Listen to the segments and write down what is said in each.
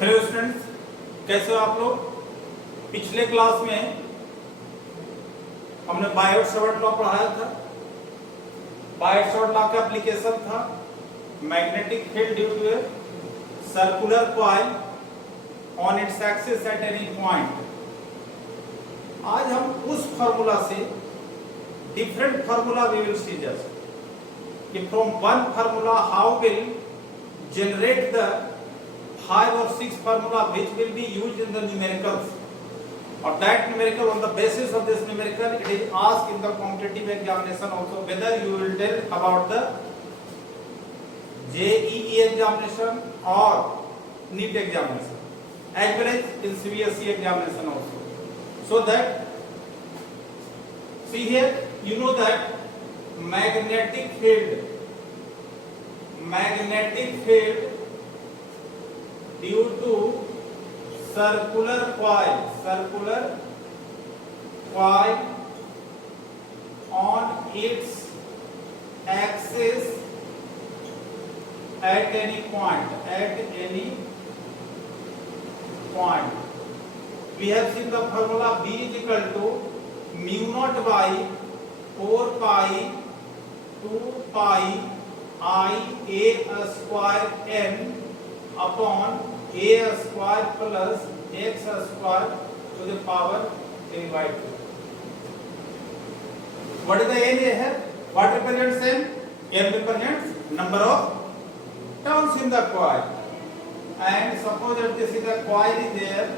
Hello students, कैसे हो आप लोग। पिछले क्लास में हमने बायोट-सावर्ट लॉ पढ़ाया था। बायोट-सावर्ट लॉ का एप्लीकेशन था magnetic field due to a circular coil on its axis at any point. आज हम उस फार्मूला से different formula we will see just कि from one formula how will generate the 5 or 6 formula which will be used in the numericals, or that numerical, on the basis of this numerical, it is asked in the competitive examination also whether you will tell about the JEE examination or NEET examination as well as in CBSE examination also. So that, see here, you know that magnetic field due to circular coil on its axis at any point, we have seen the formula B is equal to mu naught by 4 pi 2 pi I a square n upon a square plus x square to the power a by 2. What is the n here? What represents n? N represents number of turns in the coil. And suppose that this is the coil is there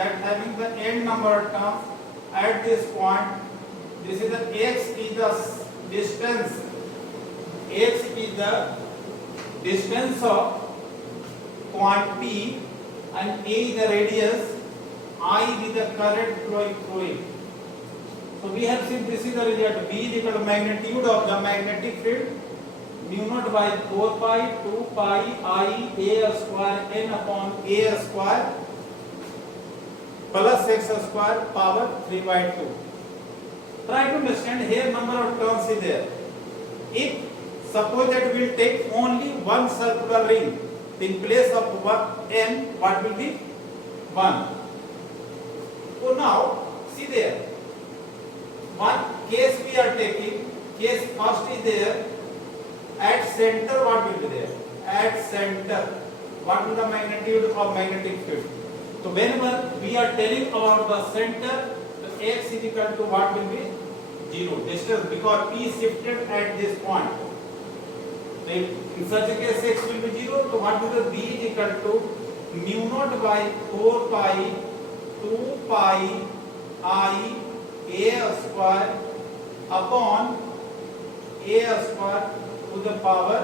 that having the n number of turns at this point. This is the x is the distance. X is the distance of point P and A is the radius, I is the current flowing through it. So we have seen this is the result. B is equal to magnitude of the magnetic field mu naught by 4 pi 2 pi I a square n upon a square plus x square power 3 by 2. Try to understand here number of turns is there. If suppose that we will take only one circular ring, in place of n, what will be 1. So now see there, one case we are taking, case first is there, at center what will be there? At center, what will the magnitude of magnetic field? So whenever we are telling about the center, the x is equal to what will be 0 distance, because P is shifted at this point. So in such a case x will be 0. So what will be B is equal to mu naught by 4 pi 2 pi I a square upon a square to the power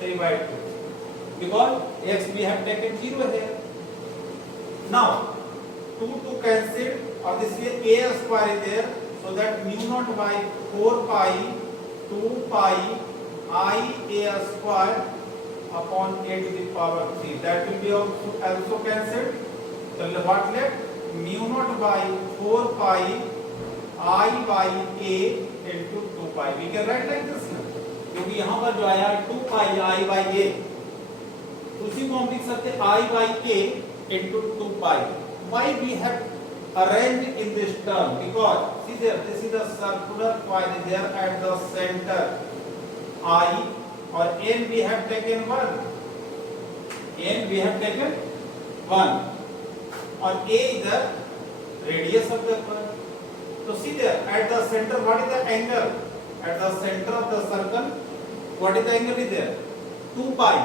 3 by 2, because x we have taken 0 here. Now 2 cancel, or this is a square is there, so that mu naught by 4 pi 2 pi I a square upon a to the power 3, that will be also cancelled. So what left? Mu naught by 4 pi I by a into 2 pi. We can write like this now, क्योंकि यहाँ पर जो आया 2 pi I by a, उसी को हम लिख सकते हैं I by a into 2 pi. Why we have arranged in this term? Because see there, this is the circular coil there at the center. I or n we have taken 1. N we have taken 1. Or a is the radius of the coil. So see there, at the center, what is the angle? At the center of the circle, what is the angle is there? 2 pi.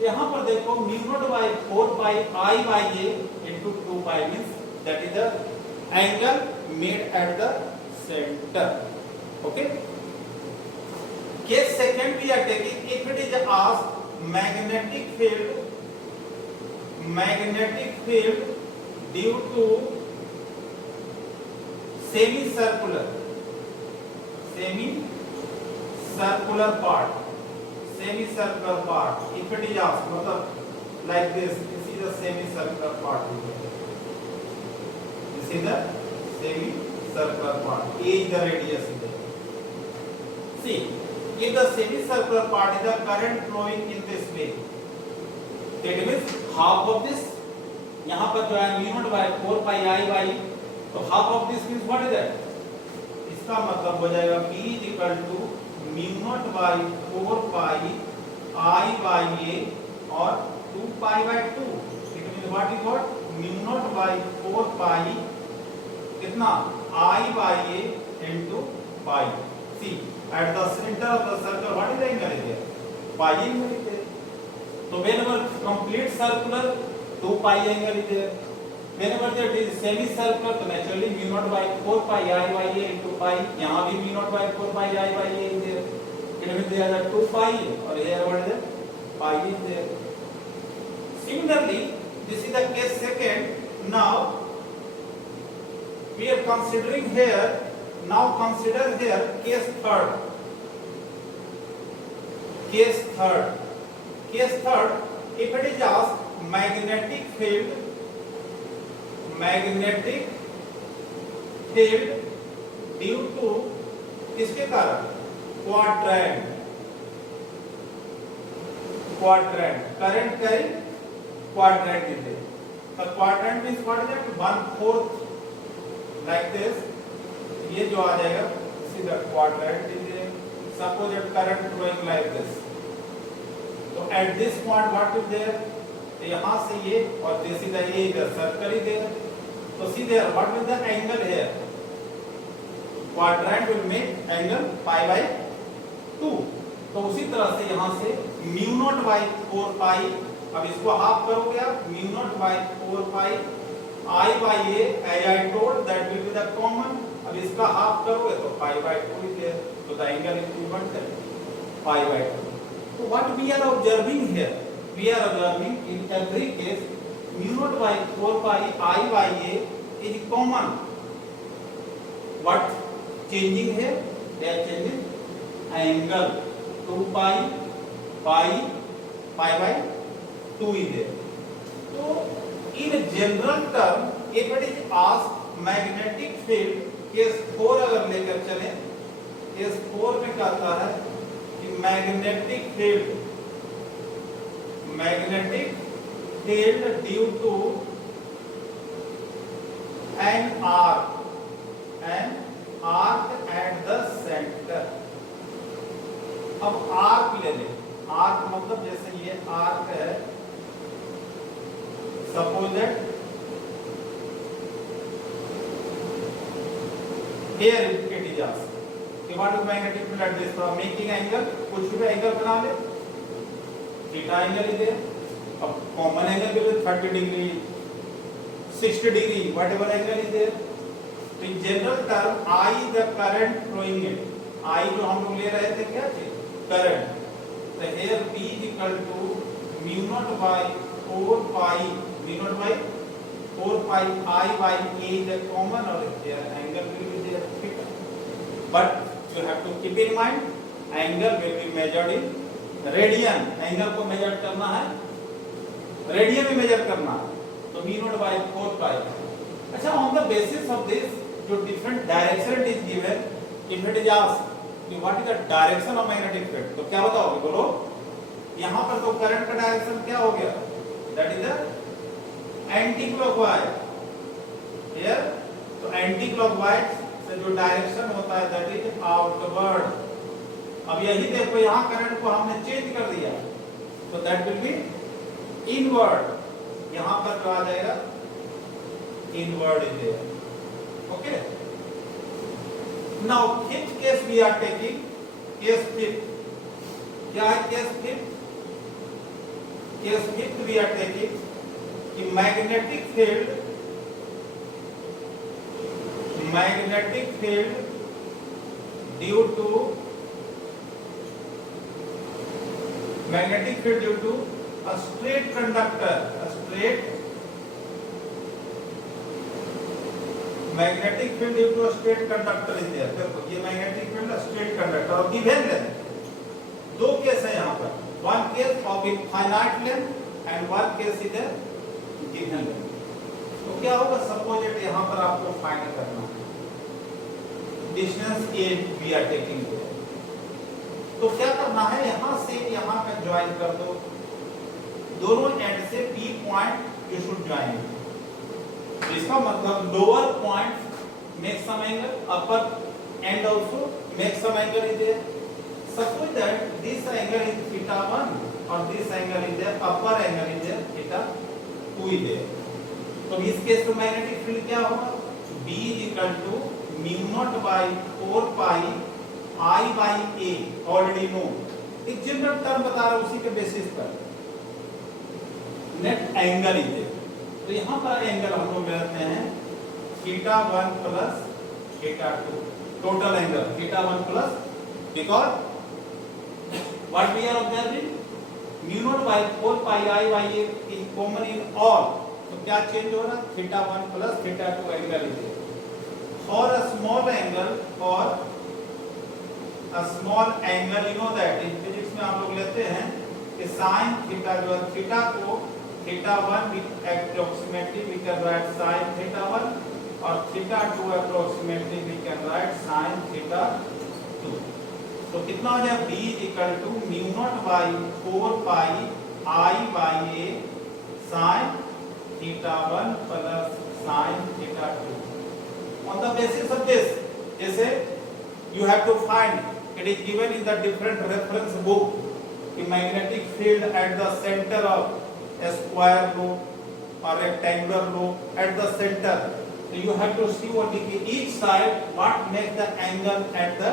यहाँ पर देखो mu naught by 4 pi I by a into 2 pi means that is the angle made at the center. Okay. Case second we are taking, if it is asked magnetic field due to semicircular part, if it is asked, मतलब like this is the semicircular part, this is the semicircular part, a is the radius is there. See, if the semicircular part is the current flowing in this way, it means half of this, यहाँ पर जो है mu not by 4 pi I by, तो half of this means what is that, इसका मतलब हो जाएगा P is equal to mu not by 4 pi I by A और 2 pi by 2, it means what is what mu not by 4 pi कितना I by A into pi. See at the centre of the circle what is the angle here, pi angle is there, so whenever complete circular 2 pi angle is there, whenever that is semicircular तो naturally mu naught by 4 pi I by a into pi, यहाँ भी mu naught by 4 pi I by a is there, it means there are 2 pi और here what is it, pi is there. Similarly this is the case second. Now we are considering here, now consider here case third. Case third, if it is asked magnetic field due to किसके कारण, quadrant, current carrying quadrant is there. The quadrant means what is that, 1/4 like this, ये जो आ जाएगा see the quadrant is there. Suppose that current flowing like this, तो at this point what is there, तो यहाँ से ये और this is the A the circle is there, so see there what is the angle here, quadrant will make angle pi by 2, तो उसी तरह से यहाँ से म्यू नॉट बाई 4 पाई, अब इसको हाफ करोगे आप, mu naught by 4 pi I by A, as I told that will be the common, अब इसका हाफ करोगे तो pi by 2 is there, so the angle equivalent is pi by 2. So what we are observing here, we are observing in every case mu naught by 4 pi I by a is common. What changing here, they are changing angle, 2 pi by 2 is there. So in a general term if it is asked magnetic field, case 4 अगर लेकर चले, case 4 में कहता है कि magnetic field due to an arc at the centre. अब arc ले ले, आर्क मतलब जैसे ये आर्क है, suppose that here it is asked what is magnetic field at this from making angle, कुछ भी एंगल बना ले, थीटा एंगल is there, अब कॉमन एंगल भी 30 degree 60 degree whatever angle is there, तो in general term I the current flowing in, I जो हम लोग ले रहे थे क्या चीज, current, तो here P is equal to mu naught by 4 pi I by A the common और here angle will be there theta, but you have to keep in mind angle will be measured in radian, angle को major करना है radian में major करना है, तो mu naught by 4 pi. अच्छा, on the basis of this जो different direction is given, if it is asked कि what is the direction of magnetic field, तो क्या बताओगे, बोलो, यहाँ पर तो करंट का डायरेक्शन क्या हो गया, that is the anti clockwise, here तो एंटी क्लॉकवाइज से जो डायरेक्शन होता है दैट इज आउटवर्ड। अब यही देखो यहाँ करंट को हमने चेंज कर दिया, तो दैट विल बी इनवर्ड, यहाँ पर जो आ जाएगा inward is there, okay. Now fifth case we are taking, case fifth क्या है, case fifth we are taking कि magnetic field due to a straight conductor, magnetic field due to a straight conductor is there, देखो ये magnetic field straight conductor, और given है दो case है यहाँ पर, one case of infinite length and one case is given length. तो क्या होगा, सपोज इट यहाँ पर आपको फाइंड करना है distance A we are taking, तो क्या करना है, यहाँ से यहाँ का ज्वाइन कर दो, दोनों एंड से P point you should join it. तो इसका मतलब lower point make some angle, upper end also make some angle is there. Suppose that this angle is theta 1 or this angle is there, upper angle is there, theta 2 is there. तो इस case में magnetic field क्या होगा? B is equal to mu naught by 4 pi I by A, already known. एक general term बता रहा हूं उसी के बेसिस पर. Net angle is there. तो यहां पर एंगल हम लोग लेते हैं theta 1 plus theta 2. Total angle theta 1 plus, because what we are observing, mu naught by 4 pi I by A is common in all. तो क्या चेंज हो रहा? Theta 1 plus theta 2 angle is there. For a small angle, or a small angle, you know that in physics में आप लोग लेते हैं कि sin थीटा जो है थीटा को theta 1 with approximately we can write sin theta 1 और theta 2 approximately we can write sin theta 2. तो कितना हो जाए? B is equal to mu naught by 4 pi I by A sin theta 1 plus sin theta 2. On the basis of this, जैसे you have to find, it is given in the different reference book, the magnetic field at the center of a square loop or rectangular loop at the center. So you have to see only each side what makes the angle at the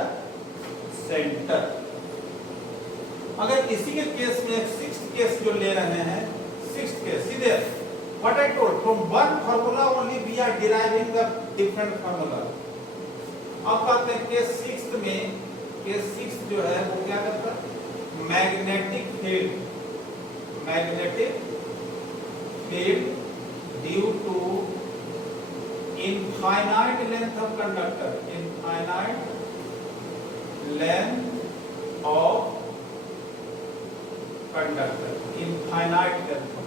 center. अगर इसी के case में sixth case जो ले रहे हैं, sixth case सीधे what I told, from one formula only we are deriving the different formula. अब कहते हैं केस सिक्स्थ में, केस सिक्स्थ जो है वो क्या करता है? Magnetic field due to infinite length of conductor, infinite length of conductor, infinite length.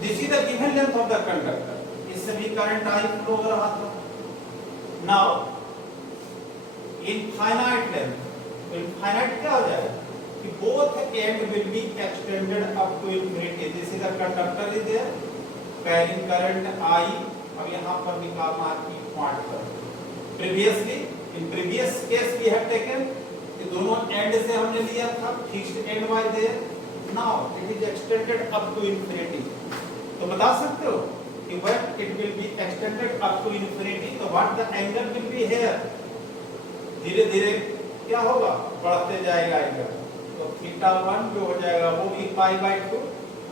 This is the given length of the conductor. इससे भी करंट I फ्लो हो रहा था. Now infinite length, तो infinite क्या हो जाएगा? कि both end will be extended up to infinity. This is the conductor is there, carrying current I. अब यहाँ पर निकालना है पॉइंट पर. Previously, in previous case we have taken कि दोनों end से हमने लिया था fixed end by there. Now it is extended up to infinity. तो बता सकते हो कि when it will be extended up to infinity, तो what the angle will be here? धीरे धीरे क्या होगा? बढ़ते जाएगा एंगल. तो थीटा 1 जो हो जाएगा वो भी पाई बाय 2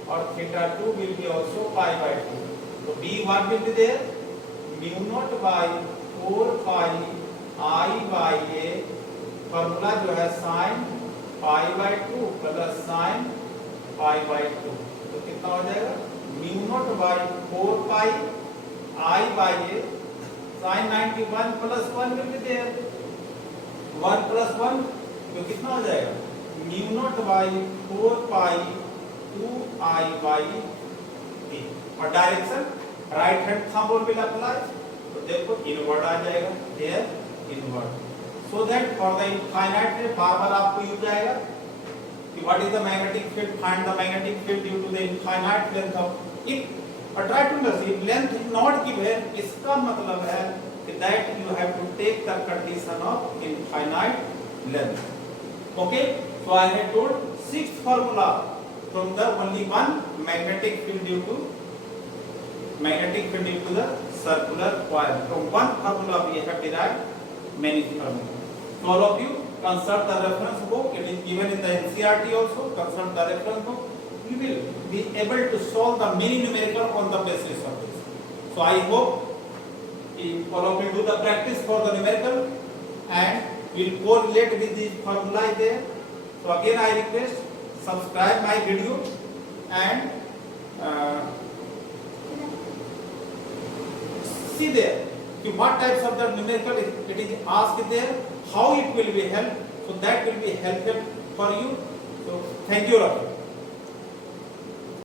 और theta 2 will be also pi by 2. तो b what will be there? mu naught by 4 pi I by A, formula जो है sin pi by 2 plus sin pi by 2. तो कितना हो जाएगा? mu naught by 4 pi I by A sin 91 plus 1 will be there. 1 plus 1 तो कितना हो जाएगा? mu naught by 4 pi 2 I by A. और direction right hand thumb rule will apply. तो देखो इनवर्ट आ जाएगा, here invert. So that for the infinite bar बार आपको यूज आएगा कि what is the magnetic field? Find the magnetic field due to the infinite length of it. But try to understand, length is not given. इसका मतलब है कि that you have to take the condition of infinite length. Okay? So I had told sixth formula from the only one magnetic field due to the circular coil. From one formula we have derived many formulas. So all of you consult the reference book. It is given in the NCERT also. Consult the reference book. You will be able to solve the many numerical on the basis of this. So I hope all of you do the practice for the numerical and will correlate with this formula there. So again I request subscribe my video and see there what types of the numerical it is asked there, how it will be helpful. So that will be helpful for you. So thank you all.